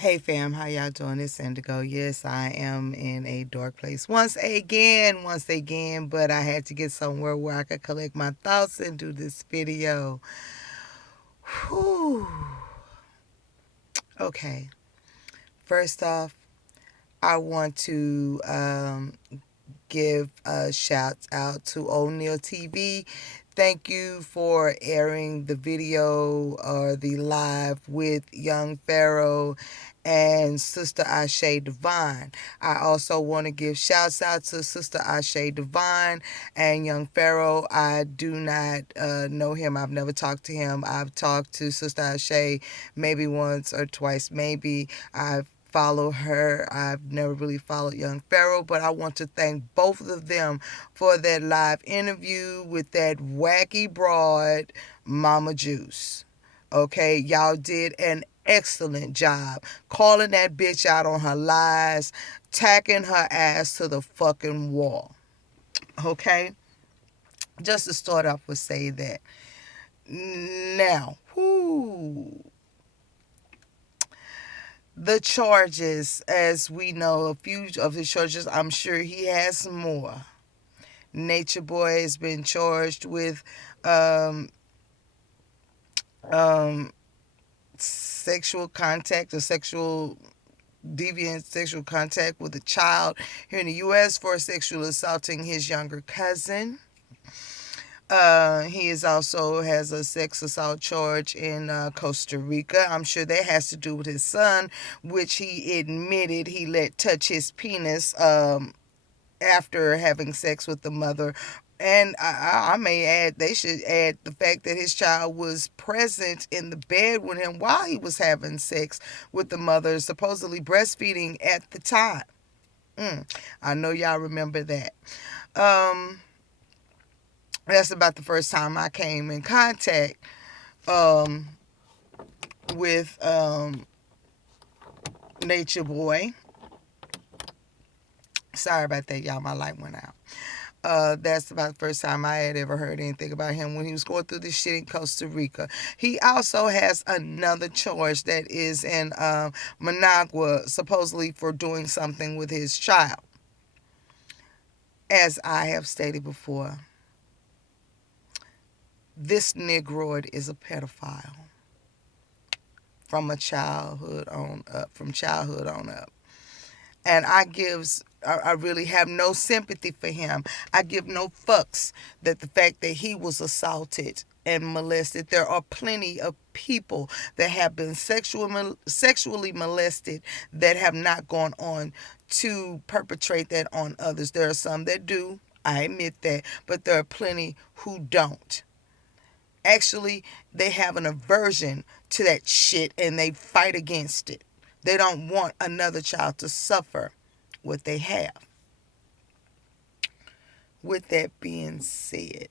Hey fam, how y'all doing? It's Indigo. Yes, I am in a dark place once again, but I had to get somewhere where I could collect my thoughts and do this video. Whew. Okay, first off, I want to give a shout out to O'Neil TV. Thank you for airing the video or the live with Young Pharaoh and Sister Ashe Divine. I also want to give shouts out to Sister Ashe Divine and Young Pharaoh. I do not know him. I've never talked to him. I've talked to Sister Ashe maybe once or twice, maybe. I've follow her. I've never really followed Young Pharaoh, but I want to thank both of them for that live interview with that wacky broad, Mama Juice. Okay, y'all did an excellent job calling that bitch out on her lies, tacking her ass to the fucking wall. Okay, just to start off with say that. Now, whoo. The charges, as we know, a few of his charges, I'm sure he has more. Nature Boy has been charged with um, um, sexual contact or deviant sexual contact with a child here in the U.S. for sexual assaulting his younger cousin. He is also has a sex assault charge in Costa Rica. I'm sure that has to do with his son, which he admitted he let touch his penis after having sex with the mother. And I may add, they should add the fact that his child was present in the bed with him while he was having sex with the mother, supposedly breastfeeding at the time. I know y'all remember that. Um, that's about the first time I came in contact um, with Nature Boy. Sorry about that, y'all. My light went out. That's about the first time I had ever heard anything about him when he was going through this shit in Costa Rica. He also has another charge that is in Managua, supposedly for doing something with his child. As I have stated before, this Negroid is a pedophile from childhood on up. And I really have no sympathy for him. I give no fucks that the fact that he was assaulted and molested. There are plenty of people that have been sexually molested that have not gone on to perpetrate that on others. There are some that do, I admit that, but there are plenty who don't. Actually, they have an aversion to that shit and they fight against it. They don't want another child to suffer what they have. With that being said,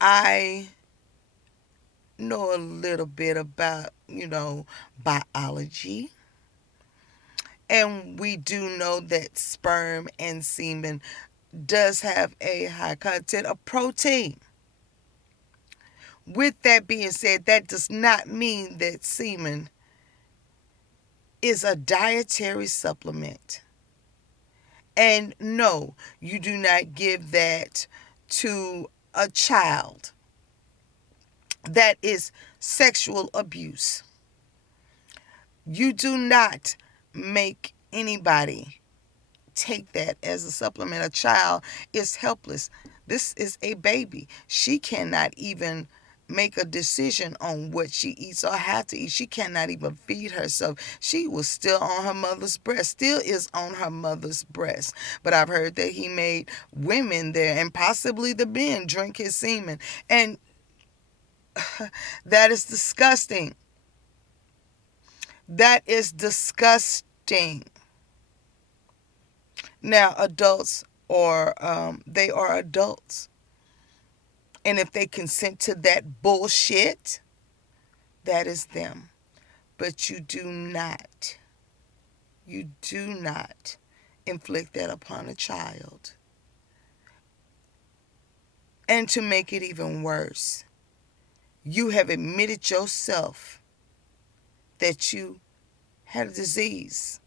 I know a little bit about, biology. And we do know that sperm and semen does have a high content of protein. With that being said, that does not mean that semen is a dietary supplement. And no, you do not give that to a child. That is sexual abuse. You do not make anybody take that as a supplement. A child is helpless. This is a baby. She cannot even make a decision on what she eats or how to eat. She cannot even feed herself. She was still on her mother's breast, still is on her mother's breast. But I've heard that he made women there and possibly the men drink his semen. And that is disgusting. That is disgusting. Now, adults they are adults. And if they consent to that bullshit, that is them. But you do not inflict that upon a child. And to make it even worse, you have admitted yourself that you had a disease.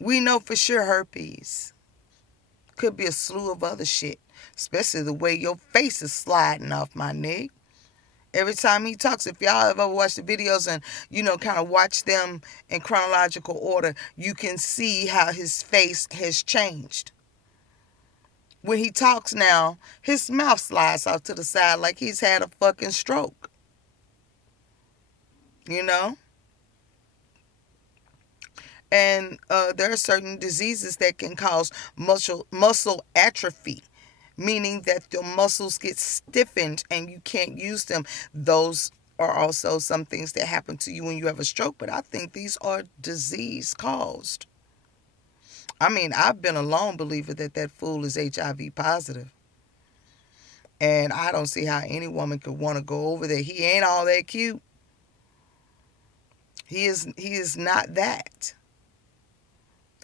We know for sure herpes. Could be a slew of other shit, especially the way your face is sliding off, my nigga. Every time he talks, if y'all ever watch the videos and, kind of watch them in chronological order, you can see how his face has changed. When he talks now, his mouth slides off to the side like he's had a fucking stroke. You know? And there are certain diseases that can cause muscle atrophy, meaning that your muscles get stiffened and you can't use them. Those are also some things that happen to you when you have a stroke, but I think these are disease caused. I mean, I've been a long believer that that fool is HIV positive. And I don't see how any woman could want to go over there. He ain't all that cute. He is not that.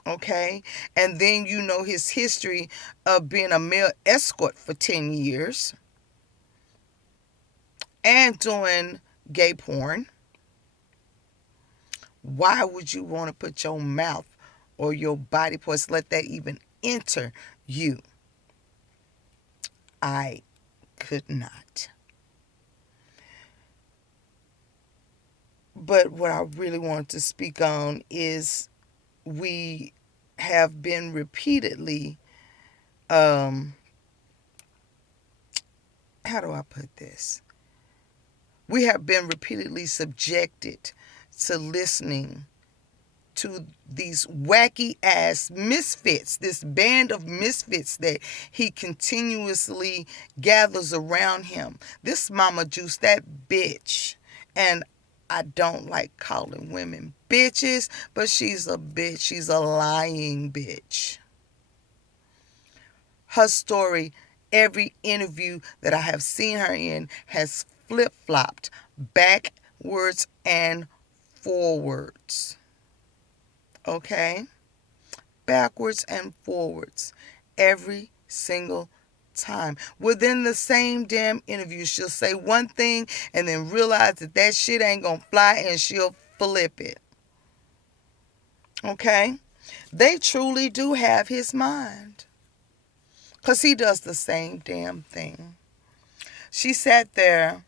Okay? And then his history of being a male escort for 10 years and doing gay porn. Why would you want to put your mouth or your body parts, let that even enter you? I could not. But what I really want to speak on is we have been repeatedly, how do I put this? We have been repeatedly subjected to listening to these wacky ass misfits, this band of misfits that he continuously gathers around him. This Mama Juice, that bitch. And I don't like calling women bitches, but she's a bitch. She's a lying bitch. Her story, every interview that I have seen her in, has flip-flopped backwards and forwards. Okay? Backwards and forwards. Every single time. Within the same damn interview, she'll say one thing and then realize that shit ain't gonna fly and she'll flip it. Okay? They truly do have his mind. Because he does the same damn thing. She sat there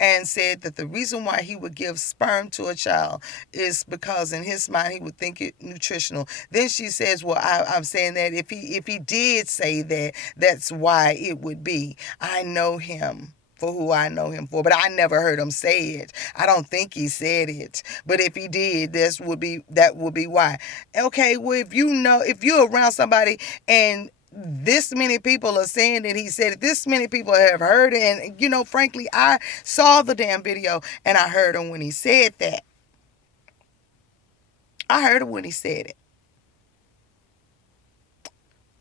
and said that the reason why he would give sperm to a child is because in his mind he would think it nutritional. Then she says, well, I'm saying that if he did say that, that's why it would be. I know him for who I know him for, but I never heard him say it. I don't think he said it, but if he did, that would be why. Okay, well, if you're around somebody and this many people are saying that he said it, this many people have heard it, and frankly, I saw the damn video and I heard him when he said that. I heard him when he said it.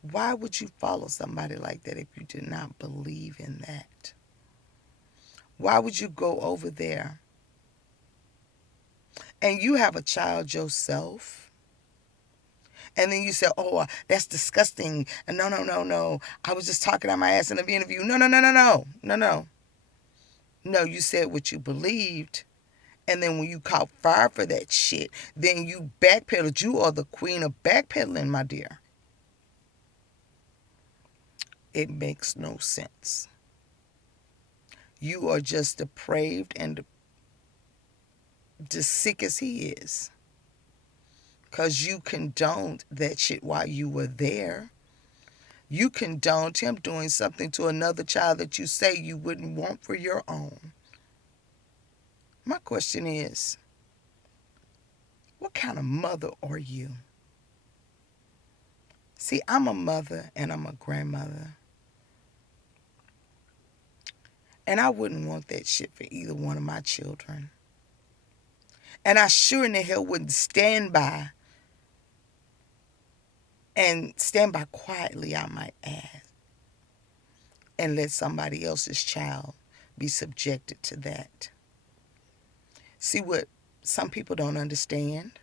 Why would you follow somebody like that if you did not believe in that? Why would you go over there and you have a child yourself? And then you say, oh, that's disgusting. No, no, no, no. I was just talking out my ass in the interview. No, no, no, no, no. No, no. No, you said what you believed. And then when you caught fire for that shit, then you backpedaled. You are the queen of backpedaling, my dear. It makes no sense. You are just depraved and just sick as he is. Because you condoned that shit while you were there. You condoned him doing something to another child that you say you wouldn't want for your own. My question is, what kind of mother are you? See, I'm a mother and I'm a grandmother. And I wouldn't want that shit for either one of my children. And I sure in the hell wouldn't stand by quietly, I might add, and let somebody else's child be subjected to that. See, what some people don't understand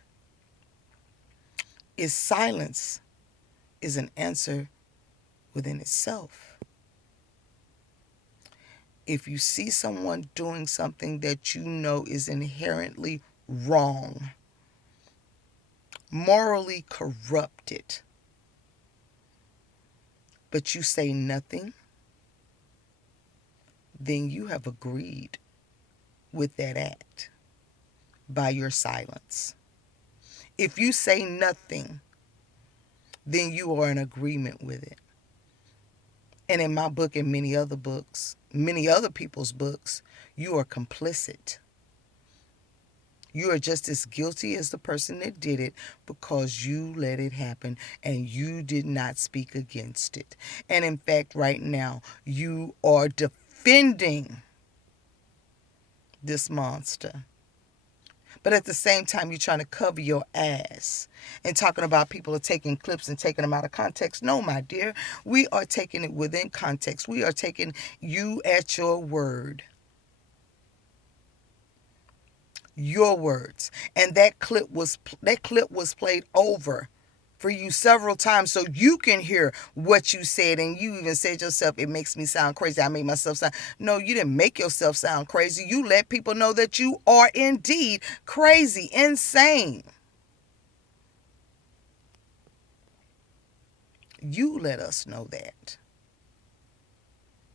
is silence is an answer within itself. If you see someone doing something that you know is inherently wrong, morally corrupted, but you say nothing, then you have agreed with that act by your silence. If you say nothing, then you are in agreement with it. And in my book and many other books, many other people's books, you are complicit. You are just as guilty as the person that did it because you let it happen and you did not speak against it. And in fact, right now, you are defending this monster. But at the same time, you're trying to cover your ass and talking about people are taking clips and taking them out of context. No, my dear, we are taking it within context. We are taking you at your word. Your words. And that clip was played over for you several times so you can hear what you said. And you even said yourself, it makes me sound crazy. I made myself sound. No, you didn't make yourself sound crazy. You let people know that you are indeed crazy, insane. You let us know that.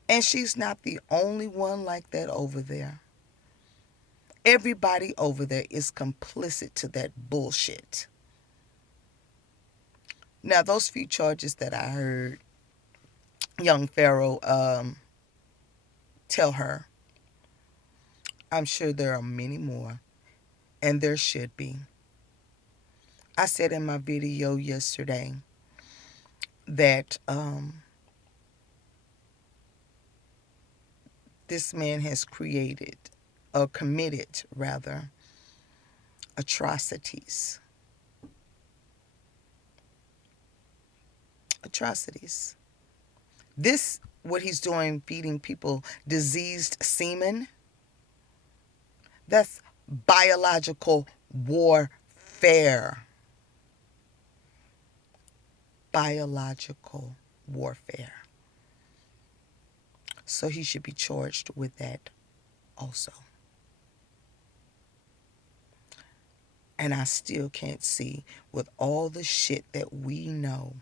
And she's not the only one like that over there. Everybody over there is complicit to that bullshit. Now, those few charges that I heard young Pharaoh tell her, I'm sure there are many more, and there should be. I said in my video yesterday that this man has created, or committed rather, atrocities. Atrocities. This, what he's doing, feeding people diseased semen, that's biological warfare. Biological warfare. So he should be charged with that also. And I still can't see, with all the shit that we know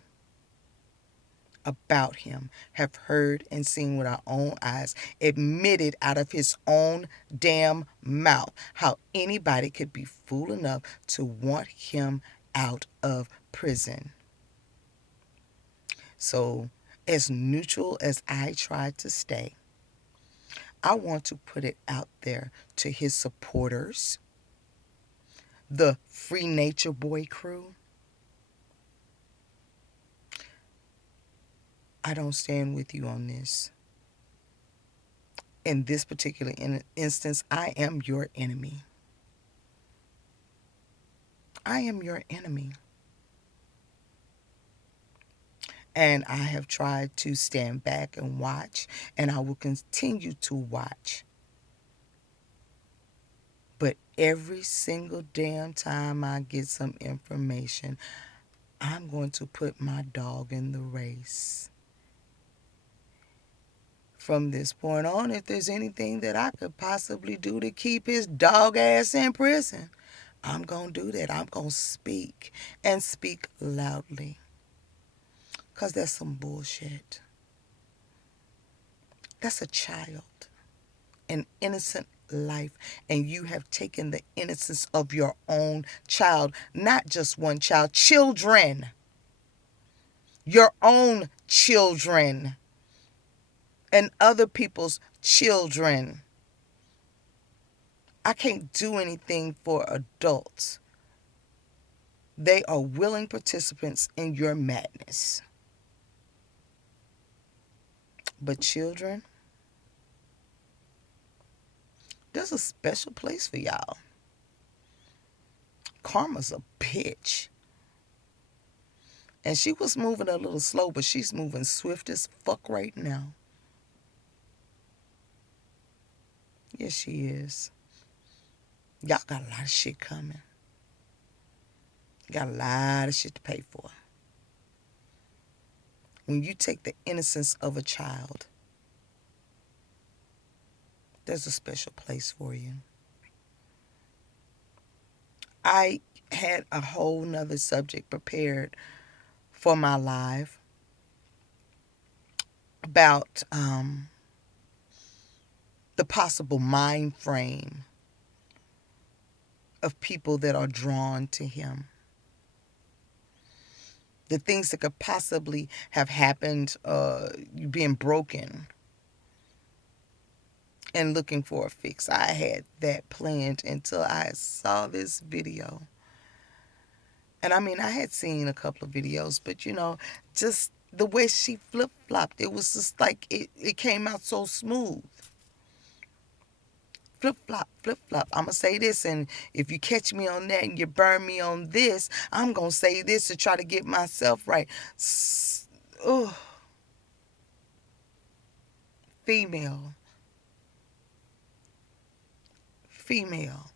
about him, have heard and seen with our own eyes, admitted out of his own damn mouth, how anybody could be fool enough to want him out of prison. So, as neutral as I try to stay, I want to put it out there to his supporters, the Free Nature Boy crew. I don't stand with you on this. In this particular instance, I am your enemy. I am your enemy. And I have tried to stand back and watch, and I will continue to watch. But every single damn time I get some information, I'm going to put my dog in the race. From this point on, if there's anything that I could possibly do to keep his dog ass in prison, I'm going to do that. I'm going to speak, and speak loudly. Because that's some bullshit. That's a child, an innocent life, and you have taken the innocence of your own child. Not just one child, children. Your own children. And other people's children. I can't do anything for adults. They are willing participants in your madness. But children, there's a special place for y'all. Karma's a bitch. And she was moving a little slow, but she's moving swift as fuck right now. Yes, she is. Y'all got a lot of shit coming. Got a lot of shit to pay for. When you take the innocence of a child there's a special place for you. I had a whole nother subject prepared for my live about the possible mind frame of people that are drawn to him. The things that could possibly have happened, being broken and looking for a fix. I had that planned until I saw this video. And I mean, I had seen a couple of videos, but just the way she flip flopped, it was just like it came out so smooth. Flip flop, flip flop. I'm going to say this, and if you catch me on that and you burn me on this, I'm going to say this to try to get myself right. Oh, female. Female.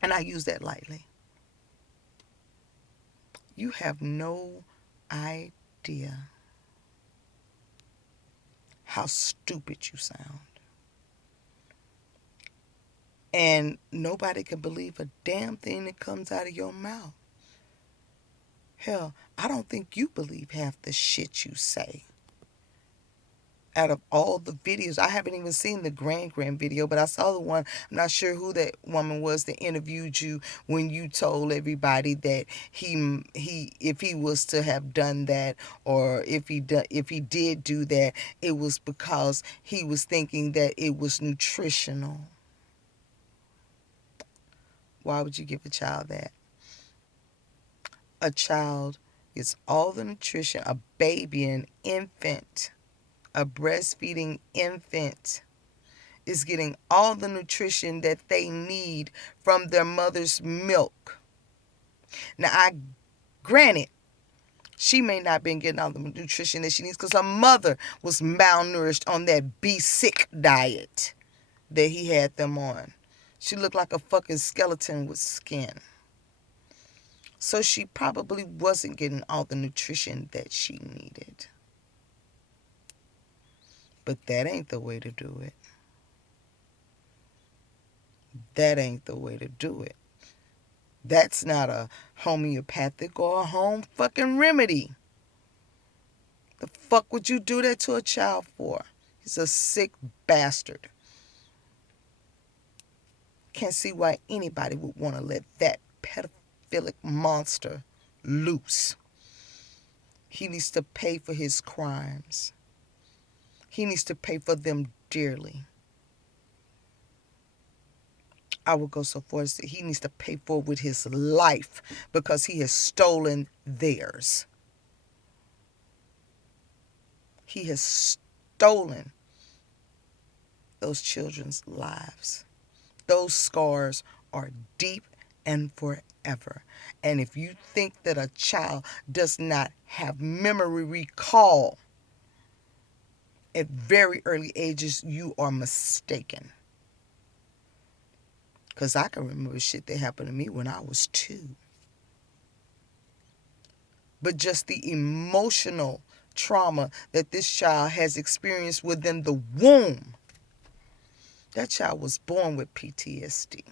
And I use that lightly. You have no idea how stupid you sound. And nobody can believe a damn thing that comes out of your mouth. Hell, I don't think you believe half the shit you say. Out of all the videos, I haven't even seen the grand video, but I saw the one. I'm not sure who that woman was that interviewed you when you told everybody that he if he was to have done that, or if he did do that, it was because he was thinking that it was nutritional. Why would you give a child that? A child gets all the nutrition, a baby, an infant, a breastfeeding infant is getting all the nutrition that they need from their mother's milk. Now, granted, she may not have been getting all the nutrition that she needs because her mother was malnourished on that be sick diet that he had them on. She looked like a fucking skeleton with skin. So she probably wasn't getting all the nutrition that she needed. But that ain't the way to do it. That ain't the way to do it. That's not a homeopathic or a home fucking remedy. The fuck would you do that to a child for? He's a sick bastard. Can't see why anybody would want to let that pedophilic monster loose. He needs to pay for his crimes. He needs to pay for them dearly. I would go so far as to say he needs to pay for it with his life because he has stolen theirs. He has stolen those children's lives. Those scars are deep and forever. And if you think that a child does not have memory recall at very early ages, you are mistaken. Because I can remember shit that happened to me when I was 2. But just the emotional trauma that this child has experienced within the womb. That child was born with PTSD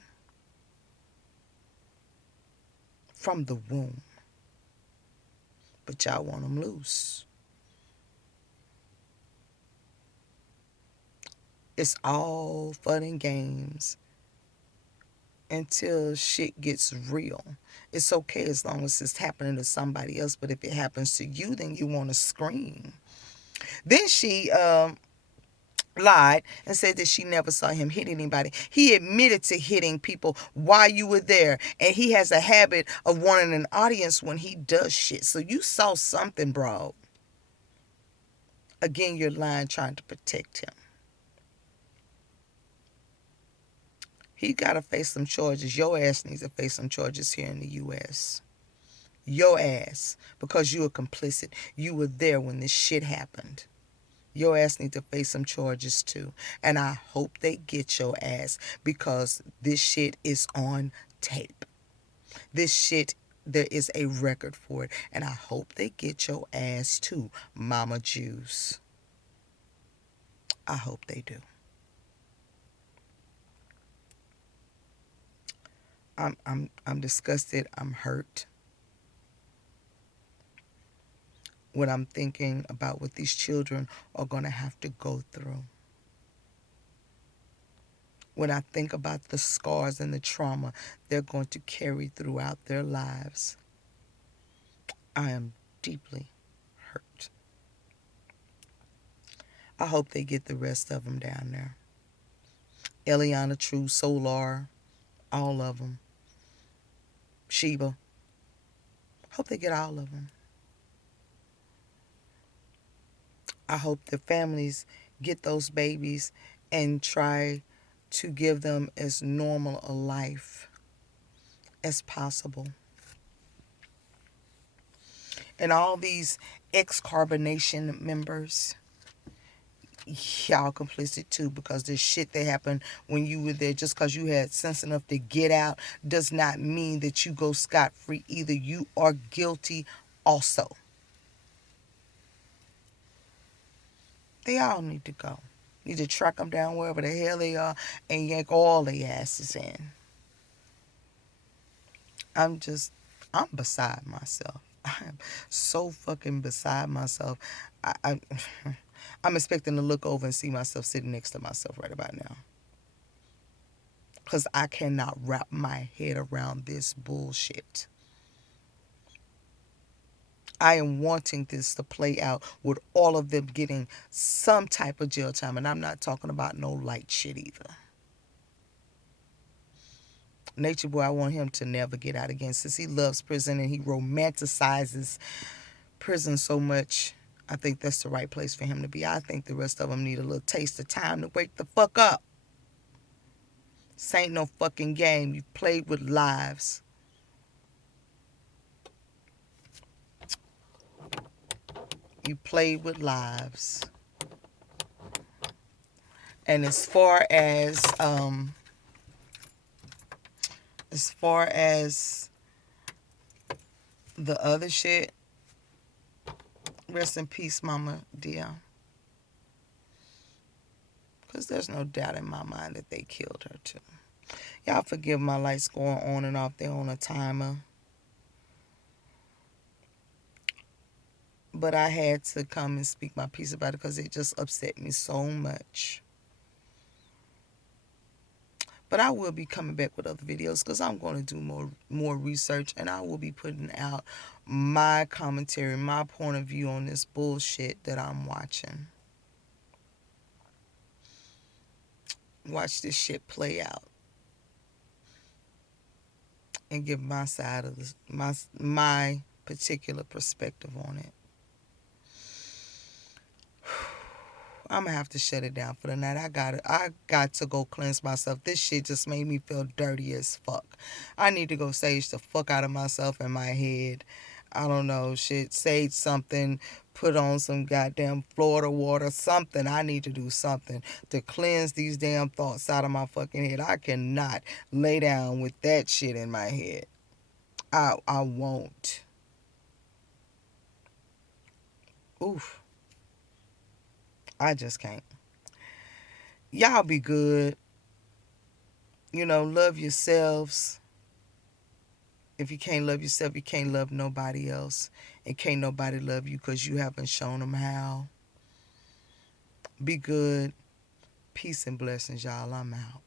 from the womb. But y'all want them loose. It's all fun and games until shit gets real. It's okay as long as it's happening to somebody else, but if it happens to you, then you want to scream. Then she lied and said that she never saw him hit anybody. He admitted to hitting people while you were there, and he has a habit of wanting an audience when he does shit. So you saw something, bro. Again, you're lying, trying to protect him. He got to face some charges. Your ass needs to face some charges here in the U.S. Your ass, because you were complicit. You were there when this shit happened. Your ass needs to face some charges too. And I hope they get your ass because this shit is on tape. This shit, there is a record for it. And I hope they get your ass too, Mama Juice. I hope they do. I'm disgusted. I'm hurt when I'm thinking about what these children are going to have to go through. When I think about the scars and the trauma they're going to carry throughout their lives, I am deeply hurt. I hope they get the rest of them down there. Eliana, True, Solar, all of them. Sheba. Hope they get all of them. I hope the families get those babies and try to give them as normal a life as possible. And all these ex-carbonation members, y'all complicit too, because there's shit that happened when you were there. Just because you had sense enough to get out does not mean that you go scot-free either. You are guilty also. They all need to go. Need to track them down wherever the hell they are and yank all their asses in. I'm just, I'm beside myself. I am so fucking beside myself. I I'm expecting to look over and see myself sitting next to myself right about now. Because I cannot wrap my head around this bullshit. I am wanting this to play out with all of them getting some type of jail time. And I'm not talking about no light shit either. Nature Boy, I want him to never get out again since he loves prison and he romanticizes prison so much. I think that's the right place for him to be. I think the rest of them need a little taste of time to wake the fuck up. This ain't no fucking game. You played with lives. You played with lives. And as far as the other shit, rest in peace, Mama dear. Because there's no doubt in my mind that they killed her too. Y'all forgive my lights going on and off. They're on a timer. But I had to come and speak my piece about it because it just upset me so much. But I will be coming back with other videos because I'm going to do more research, and I will be putting out my commentary, my point of view on this bullshit that I'm watching. Watch this shit play out and give my side of my particular perspective on it. I'm gonna have to shut it down for the night. I got to go cleanse myself. This shit just made me feel dirty as fuck. I need to go sage the fuck out of myself in my head. I don't know, shit, sage something, put on some goddamn Florida water, something. I need to do something to cleanse these damn thoughts out of my fucking head. I cannot lay down with that shit in my head. I won't. Oof. I just can't. Y'all be good. Love yourselves. If you can't love yourself, you can't love nobody else. And can't nobody love you because you haven't shown them how. Be good. Peace and blessings, y'all. I'm out.